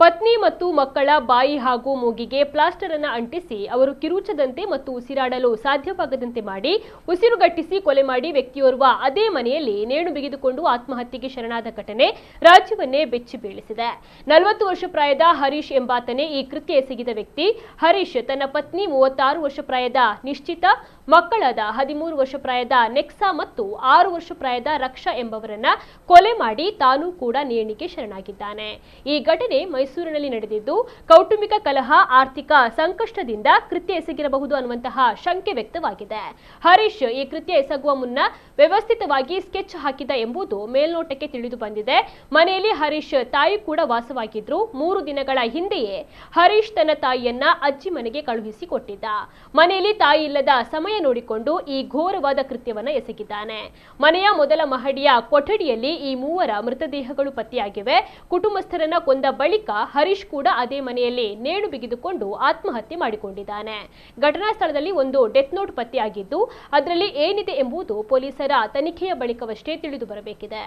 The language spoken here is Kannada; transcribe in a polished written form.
ಪತ್ನಿ ಮತ್ತು ಮಕ್ಕಳ ಬಾಯಿ ಹಾಗೂ ಮೂಗಿಗೆ ಪ್ಲಾಸ್ಟರ್ ಅನ್ನು ಅಂಟಿಸಿ ಅವರು ಕಿರುಚದಂತೆ ಮತ್ತು ಉಸಿರಾಡಲು ಸಾಧ್ಯವಾಗದಂತೆ ಮಾಡಿ ಉಸಿರುಗಟ್ಟಿಸಿ ಕೊಲೆ ಮಾಡಿ ವ್ಯಕ್ತಿಯೋರ್ವ ಅದೇ ಮನೆಯಲ್ಲಿ ನೇಣು ಬಿಗಿದುಕೊಂಡು ಆತ್ಮಹತ್ಯೆಗೆ ಶರಣಾದ ಘಟನೆ ರಾಜ್ಯವನ್ನೇ ಬೆಚ್ಚಿ ಬೀಳಿಸಿದೆ. 40 ವರ್ಷ ಪ್ರಾಯದ ಹರೀಶ್ ಎಂಬಾತನೇ ಈ ಕೃತ್ಯ ಎಸಗಿದ ವ್ಯಕ್ತಿ. ಹರೀಶ್ ತನ್ನ ಪತ್ನಿ 36 ವರ್ಷ ಪ್ರಾಯದ ನಿಶ್ಚಿತ, ಮಕ್ಕಳಾದ 13 ವರ್ಷ ಪ್ರಾಯದ ನೆಕ್ಸಾ ಮತ್ತು 6 ವರ್ಷ ಪ್ರಾಯದ ರಕ್ಷಾ ಎಂಬವರನ್ನ ಕೊಲೆ ಮಾಡಿ ತಾನೂ ಕೂಡ ನೇಣಿಗೆ ಶರಣಾಗಿದ್ದಾನೆ. ಈ ಘಟನೆ ಮೈಸೂರಿನಲ್ಲಿ ನಡೆದಿದ್ದು ಕೌಟುಂಬಿಕ ಕಲಹ, ಆರ್ಥಿಕ ಸಂಕಷ್ಟದಿಂದ ಕೃತ್ಯ ಎಸಗಿರಬಹುದು ಅನ್ನುವಂತಹ ಶಂಕೆ ವ್ಯಕ್ತವಾಗಿದೆ. ಹರೀಶ್ ಈ ಕೃತ್ಯ ಎಸಗುವ ಮುನ್ನ ವ್ಯವಸ್ಥಿತವಾಗಿ ಸ್ಕೆಚ್ ಹಾಕಿದ ಎಂಬುದು ಮೇಲ್ನೋಟಕ್ಕೆ ತಿಳಿದು ಬಂದಿದೆ. ಮನೆಯಲ್ಲಿ ಹರೀಶ್ ತಾಯಿ ಕೂಡ ವಾಸವಾಗಿದ್ರು. 3 ದಿನಗಳ ಹಿಂದೆಯೇ ಹರೀಶ್ ತನ್ನ ತಾಯಿಯನ್ನ ಅಜ್ಜಿ ಮನೆಗೆ ಕಳುಹಿಸಿ ಕೊಟ್ಟಿದ್ದ. ಮನೆಯಲ್ಲಿ ತಾಯಿ ಇಲ್ಲದ ಸಮಯ ನೋಡಿಕೊಂಡು ಈ ಘೋರವಾದ ಕೃತ್ಯವನ್ನ ಎಸಗಿದ್ದಾನೆ. ಮನೆಯ ಮೊದಲ ಮಹಡಿಯ ಕೊಠಡಿಯಲ್ಲಿ ಈ ಮೂವರ ಮೃತದೇಹಗಳು ಪತ್ತೆಯಾಗಿವೆ. ಕುಟುಂಬಸ್ಥರನ್ನ ಕೊಂದ ಬಳಿಕ ಹರೀಶ್ ಕೂಡ ಅದೇ ಮನೆಯಲ್ಲಿ ನೇಣು ಬಿಗಿದುಕೊಂಡು ಆತ್ಮಹತ್ಯೆ ಮಾಡಿಕೊಂಡಿದ್ದಾನೆ. ಘಟನಾ ಸ್ಥಳದಲ್ಲಿ ಒಂದು ಡೆತ್ ನೋಟ್ ಪತ್ತೆಯಾಗಿದ್ದು ಅದರಲ್ಲಿ ಏನಿದೆ ಎಂಬುದು ಪೊಲೀಸರ ತನಿಖೆಯ ಬಳಿಕವಷ್ಟೇ ತಿಳಿದು ಬರಬೇಕಿದೆ.